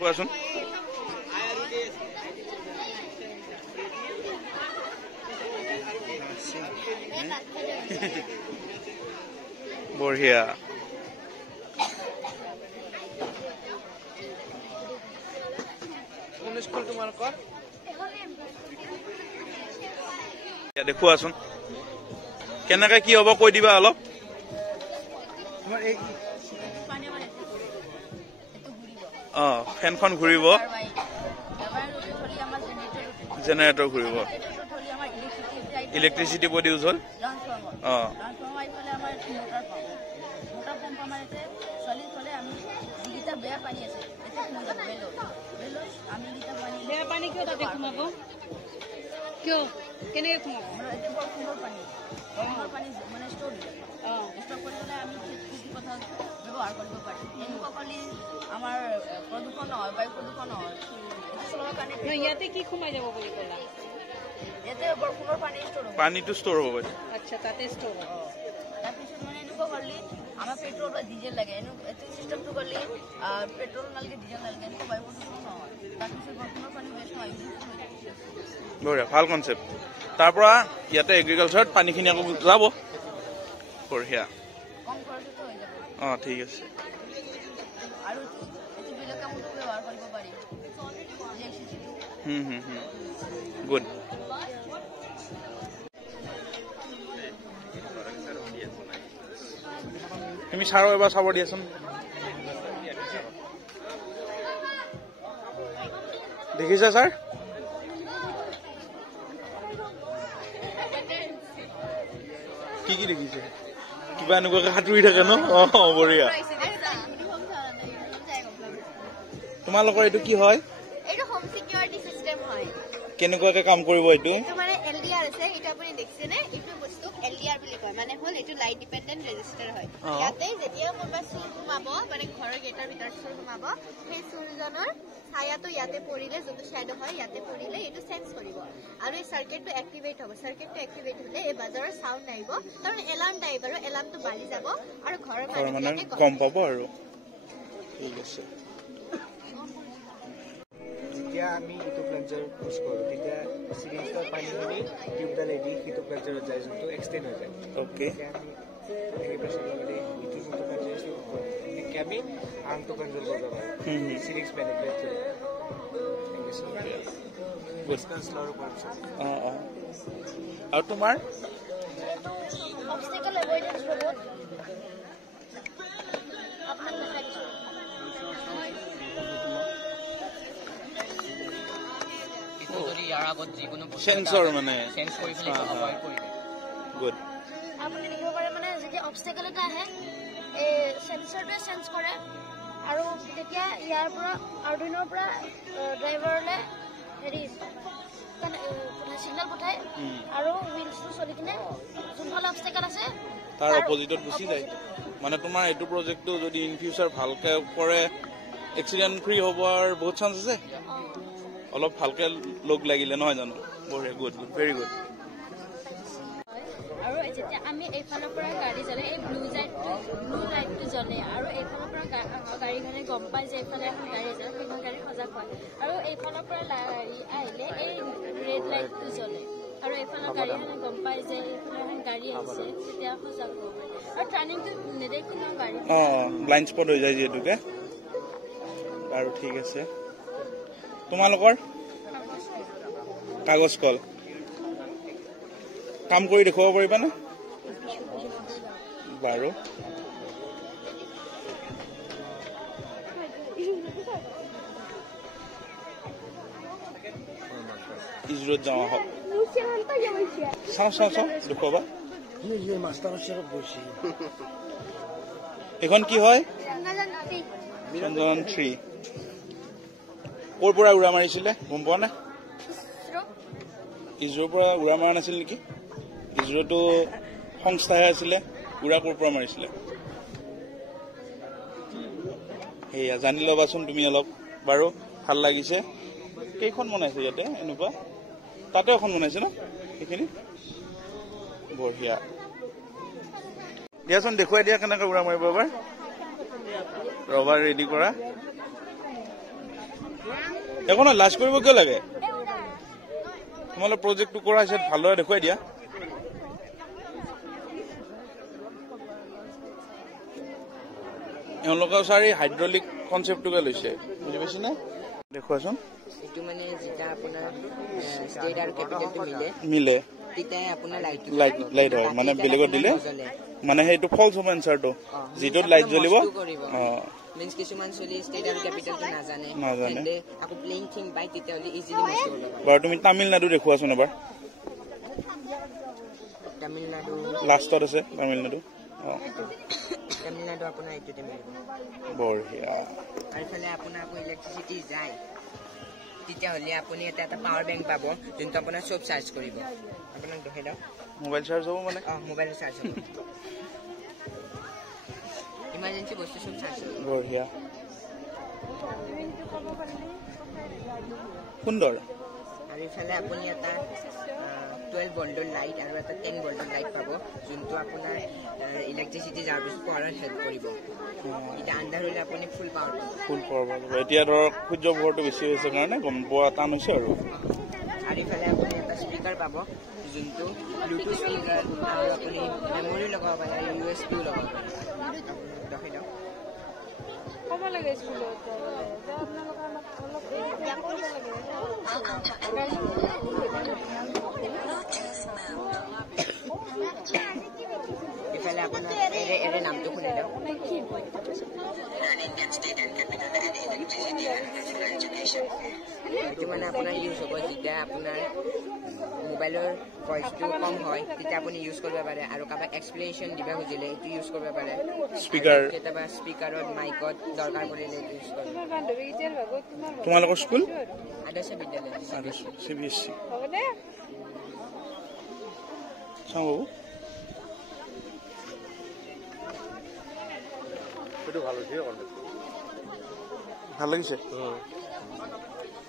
কোৱাচোন বঢ়িয়া কোন স্কুল তোমালোকৰ দেখুৱাচোন কেনেকে কি হ'ব কৈ দিবা অলপ ফেনখন ঘূৰিব জেনেৰেটৰ ঘূৰিব ইলেক্ট্ৰিচিটি প্ৰডিউচ হ'ল কিয় কেনেকে সোমাব ব্যৱহাৰ কৰিব পাৰি এনেকুৱা কৰিলে আমাৰ প্ৰদূষণ নহয় বায়ু প্ৰদূষণ নহয় ইয়াতে কি সোমাই যাব বুলি ক'লা ইয়াতে বৰষুণৰ পানীটো ষ্ট'ৰ হ'ব আচ্ছা তাতে ষ্ট'ৰ হ'ব তাৰপিছত মানে এনেকুৱা কৰিলে আমাৰ পেট্ৰল বা ডিজেল লাগে এইটো চিষ্টেমটো কৰিলে পেট্ৰল নালাগে ডিজেল নালাগে এনেকুৱা বায়ু প্ৰদূষণ নহয় তাৰপিছত বৰষুণৰ পানী ৱেষ্ট নহয় বঢ়িয়া ভাল কনচেপ্ট তাৰ পৰা ইয়াতে এগ্ৰিকালচাৰত পানীখিনি আকৌ যাব বঢ়িয়া ঠিক আছে গুড তুমি ছাৰক এবাৰ চাব দিয়াচোন দেখিছা ছাৰ কি দেখিছে কিবা এনেকুৱাকে সাঁতুৰি থাকে ন বঢ়িয়া তোমালোকৰ এইটো কি হয় এইটো হোম সিকিউৰিটি সিস্টেম হয় কেনেকুৱাকে কাম কৰিব এইটো মানে এলডিআৰ আছে এটা আপুনি দেখিছেনে এইটো বস্তু এলডিআৰ বুলি কয় মানে হল এইটো লাইট ডিপেন্ডেন্ট ৰেজিস্টাৰ হয় ইয়াতে যেতিয়া কোনোবা চুৰ সোমাব মানে ঘৰৰ গেটৰ ভিতৰত চুৰ সোমাব সেই চুৰজনৰ ছায়াটো ইয়াতে পৰিলে যোনটো শ্যাডো হয় ইয়াতে পৰিলে এইটো সেন্স কৰিব আৰু এই সাৰ্কিটটো এক্টিভেট হ'ব সাৰ্কিটটো এক্টিভেট হ'লে এই বাজাৰৰ সাউণ্ড আহিব তাৰমানে এলাৰ্ম টাইপ আৰু এলাৰ্মটো বাজি যাব আৰু ঘৰৰ মানুহে গম পাব আৰু ঠিক আছে যেতিয়া আমি ইটো প্লাঞ্জাৰ পুশ কৰোঁ তেতিয়া চিৰিঞ্জৰ পানীখিনি টিউবডালেদি সিটো প্লাঞ্জাৰত যায় যোনটো এক্সটেণ্ড হৈ যায় অ'কে আমি সেই প্ৰেছাৰ লগতে ইটো যোনটো প্লাঞ্জাৰ আছে তেতিয়া আমি আনটো কণ্ট্ৰল কৰিব পাৰোঁ চিৰিঞ্জ মেনিপুলেট কৰিব আৰু তোমাৰ obstacle avoidance robot আপনাৰ সেন্সৰ মানে সেন্স কৰি ফেলে এভয়েড কৰিবে গুড আপুনি লিখিব পাৰে মানে যদি অবস্টেকল এটা আহে এই সেন্সৰটোৱে সেন্স কৰে আৰু তেতিয়া ইয়াৰ পৰা আৰ্ডুইনোৰ পৰা ড্ৰাইভাৰলে হেৰি সিগনেল পঠায় আৰু হুইলছটো চলি কিনে যোনফালে অবস্টেকল আছে তাৰ অপজিটত গুচি যায় মানে তোমাৰ এইটো প্ৰজেক্টটো যদি ইন ফিউচাৰ ভালকে কৰে এক্সিডেন্ট ফ্ৰী হোৱাৰ বহুত চান্স আছে অলপ ভালকে লগ লাগিলে নহয় জানো বঢ়িয়া গুড গুড ভেৰি গুড আৰু যেতিয়া আমি এইফালৰ পৰা গাড়ী জ্বলে এই ব্লু লাইটটো জ্বলে আৰু এইফালৰ পৰা গাড়ীখনে গম পায় যে এইফালে এখন গাড়ী আছে সেইখন গাড়ী সজাগ হয় আৰু এইফালৰ পৰা গাড়ী আহিলে এই ৰেড লাইটটো জ্বলে আৰু এইফালৰ গাড়ীখনে গম পায় যে এইফালে এখন গাড়ী আহিছে তেতিয়া সজাগ হ'ব পাৰে আৰু টাৰ্ণিংটো নেদেখি ন গাড়ী ব্লাইণ্ড স্পট হৈ যায় যিহেতুকে আৰু ঠিক আছে তোমালোকৰ কাগজ কল কাম কৰি দেখুৱাব পাৰিবানে বাৰু ইজৰত যাওঁ আহক চাওঁ দেখুৱাবা এইখন কি হয় চন্দ্ৰযান 3 ক'ৰ পৰা উৰা মাৰিছিলে গম পোৱা নে ইজৰৰ পৰা উৰা মাৰা নাছিল নেকি ইজৰটো সংস্থাহে আছিলে উৰা ক'ৰ পৰা মাৰিছিলে সেয়া জানি ল'বাচোন তুমি অলপ বাৰু ভাল লাগিছে কেইখন বনাইছে ইয়াতে এনেকুৱা তাতে এখন বনাইছে ন সেইখিনি বঢ়িয়া দিয়াচোন দেখুৱাই দিয়া কেনেকৈ উৰা মাৰিব এবাৰ ৰবাৰ ৰেডি কৰা একো নহয়, লাজ কৰিব কিয় লাগে? তোমালোক প্ৰজেক্টটো কৰা হৈছে ভালদৰে দেখুৱাই দিয়া। এওঁলোকে চাৰি হাইড্ৰলিক কনচেপ্টটোকে লৈছে, বুজি পাইছে নে? দেখুৱাচোন। এইটো মানে যেতিয়া আপোনাৰ ষ্টেট আৰু কেপিটেলটো মিলে তেতিয়াই আপোনাৰ লাইট হয়, মানে বেলেগত দিলে মানে সেইটো ফলছ হ'ব এনচাৰটো, যিটোত লাইট জ্বলিব। মিন্স কিছুমান চলি ষ্টেট আৰু কেপিটেলটো নাজানে, আকৌ প্লেইন থিং পাই তেতিয়াহ'লে ইজিলি মচিব লাগিব। বাৰু তুমি তামিলনাডু দেখুৱাচোন এবাৰ। তামিলনাডু লাষ্টত আছে তামিলনাডু। তামিলনাডু আপোনাৰ এইটোতে মিলিব। বঢ়িয়া। আৰু ইফালে আপোনাৰ আকৌ ইলেক্ট্ৰিচিটি যায় তেতিয়াহ'লে আপুনি এটা পাৱাৰ বেংক পাব, যোনটো আপোনাৰ চব চাৰ্জ কৰিব। আপোনাক দেখাই দিয়ক। মোবাইল চাৰ্জ হ'ব মানে? মোবাইলৰ চাৰ্জ হ'ব। ইমাৰ্জেঞ্চি বস্তু চব চাৰ্জ হ'ব। বঢ়িয়া, সুন্দৰ। আৰু ইফালে আপুনি এটা 12 ভল্টৰ লাইট আৰু এটা 10 ভল্টৰ লাইট পাব, যোনটো আপোনাৰ ইলেক্ট্ৰিচিটি যাৰ পিছত পোৱাৰত হেল্প কৰিব। এতিয়া আন্ধাৰ হ'লে আপুনি ফুল পাৱাৰ পাব। এতিয়া ধৰক সূৰ্য পোহৰটো বেছি হৈছে কাৰণে গম পোৱা টান হৈছে আৰু। ইফালে আপুনি এটা স্পীকাৰ পাব, যোনটো ব্লুটুথ স্পীকাৰ, আৰু আপুনি মেমৰি লগাব পাৰে আৰু USB-ও লগাব পাৰে। দেখাই দিয়ক। ক'ব লাগে স্কুলত ইফালে আপোনাৰ এৰে নামটো শুনি দিয়ক। এইটো মানে আপোনাৰ ইউজ হ'ব যেতিয়া আপোনাৰ মোবাইলৰ ভইচটো কম হয়, তেতিয়া আপুনি ইউজ কৰিব পাৰে। আৰু কাৰোবাক এক্সপ্লেনেশ্যন দিব খুজিলে এইটো ইউজ কৰিব পাৰে। স্পীকাৰ কেতিয়াবা স্পীকাৰত মাইকত দৰকাৰ পৰিলে এইটো ইউজ কৰিব। তোমালোকৰ স্কুল? আদৰ্শ বিদ্যালয় CBSE। চাওঁ বাবু, ভাল লাগিছে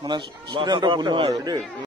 মানে ষ্টুডেণ্টৰ ভুল নহয় আৰু।